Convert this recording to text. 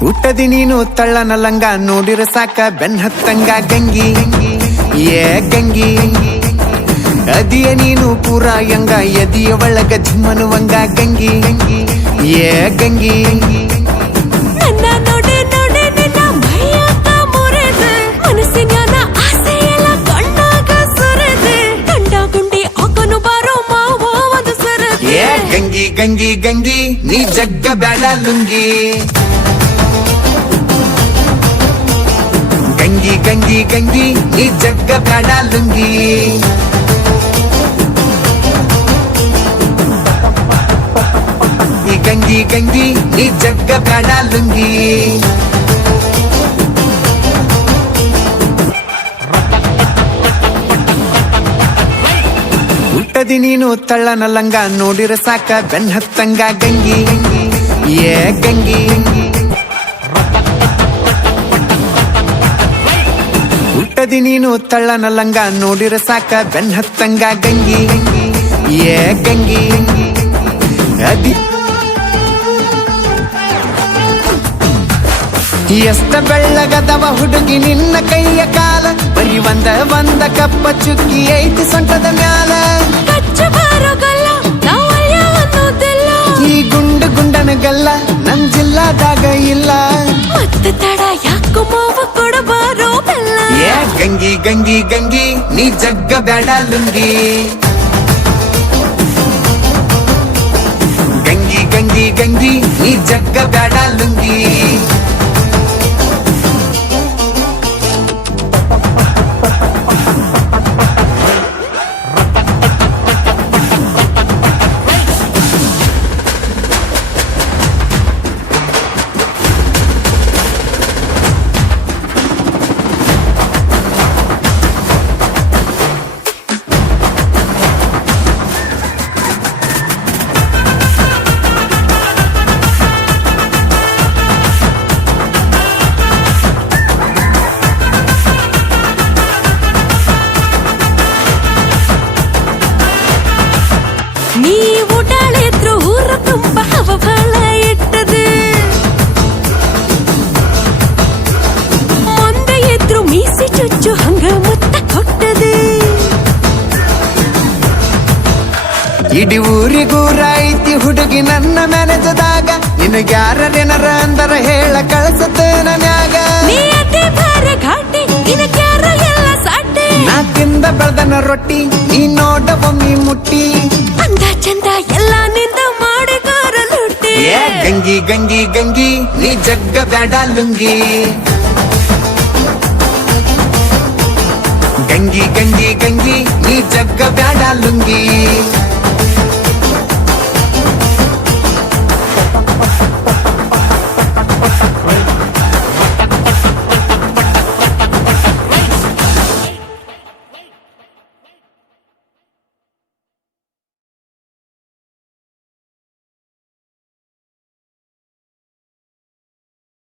ಹುಟ್ಟದಿ ನೀನು ತಳ್ಳನ ಲಂಗ ನೋಡಿರ ಸಾಕ ಬೆನ್ ಹತ್ತಂಗ ಗಂಗಿ ಏ ಗಂಗಿ ಅದಿಯ ನೀನು ಪೂರ ಯಂಗ ಎದಿಯ ಒಳಗ ಝುಮ್ಮನುವಂಗ ಗಂಗಿ ಏ ಗಂಗಿ ನನ್ನ ನೋಡೆ ನೋಡೆ ನಿನ್ನ ಮೈಯಾಗ ಮುರಿದು ಮನಸ್ಸಿನ ಆಸೆ ಎಲ್ಲ ಕಣ್ಣಾಗ ಸುರಿದು ಗಂಡ ಗುಂಡಿ ಹಾಕನು ಬಾರೋ ಮಾವ ಒಂದು ಸರದು ಏ ಗಂಗಿ ಗಂಗಿ ಗಂಗಿ ನೀ ಜಗ್ಗ ಬ್ಯಾಡ ಲುಂಗಿ ಗಂಗಿ ಗಂಗಿ ಗಂಗಿ ನೀ ಜಗ್ಗ ಬ್ಯಾಡ ಲುಂಗಿ ಗಂಗಿ ಗಂಗಿ ನೀ ಜಗ್ಗ ಬ್ಯಾಡ ಲುಂಗಿ ಹುಟ್ಟದಿ ನೀನು ತಳ್ಳನ ಲಂಗ ನೋಡಿರ ಸಾಕ ಬೆನ್ ಹತ್ತಂಗ ಗಂಗಿ ಏ ಗಂಗಿ ಹುಟ್ಟದಿ ನೀನು ತಳ್ಳನ ಲಂಗ ನೋಡಿರ ಸಾಕ ಬೆನ್ ಹತ್ತಂಗ ಗಂಗಿ ಏ ಗಂಗಿ ಅದಿ ಎಷ್ಟ ಬೆಳ್ಳಗದವ ಹುಡುಗಿ ನಿನ್ನ ಕೈಯ ಕಾಲ ಬರೀ ಒಂದ ಕಪ್ಪ ಚುಕ್ಕಿ ಐತಿ ಸೊಂಟದ ಮ್ಯಾಲ ಕಚ್ಚು ಬಾರೋಗಲ್ಲ ನಾವಲ್ಯ ಅನ್ನೋದಿಲ್ಲ ಈ ಗುಂಡನಗಲ್ಲ ನಮ್ ಜಿಲ್ಲಾದಾಗ ಇಲ್ಲ ಮತ್ತೆ ತಡ ಯಾಕೋ ಮಾವ ಕೊಡಬಾರೋ ಬೆಲ್ಲ ಏ ಗಂಗಿ ಗಂಗಿ ಗಂಗಿ ನೀ ಜಗ್ಗ ಬ್ಯಾಡ ಲುಂಗಿ ಗಂಗಿ ಗಂಗಿ ಗಂಗಿ ನೀ ಜಗ್ಗ ಬ್ಯಾಡ ಲುಂಗಿ ನೀ ಊಟಾಳಿದ್ರು ಊರ ತುಂಬ ಹವಬಳ ಇಟ್ಟದು ಮುಂದೆ ಎದ್ರು ಮೀಸಿ ಚುಚ್ಚು ಹಂಗ ಮುತ್ತ ಕೊಟ್ಟದು ಇಡೀ ಊರಿಗೂರ ಐತಿ ಹುಡುಗಿ ನನ್ನ ಮೆನೆಜದಾಗ ನಿನಗ್ಯಾರೇನರ ಅಂದರ ಹೇಳ ಕಳಸತೇನ ಮ್ಯಾಗ ನೀ ಅತಿ ಭಾರ ಘಾಟಿ ನಿನಗ್ಯಾರ ಎಲ್ಲ ಸಾಟಿ ನಾಕಿಂದ ಬೆಳ್ದನ ರೊಟ್ಟಿ ನೀ ನೋಡ ಒಮ್ಮಿ ಮುಟ್ಟಿ ಅಂದ ಚಂದ ಎಲ್ಲ ನಿಂದ ಮಾಡಿದಾರ ಲುಟ್ಟಿ ಏ ಗಂಗಿ ಗಂಗಿ ಗಂಗಿ ನೀ ಜಗ್ಗ ಬ್ಯಾಡ ಲುಂಗಿ ಗಂಗಿ ಗಂಗಿ ಗಂಗಿ ನೀ ಜಗ್ಗ ಬ್ಯಾಡ ಲುಂಗಿ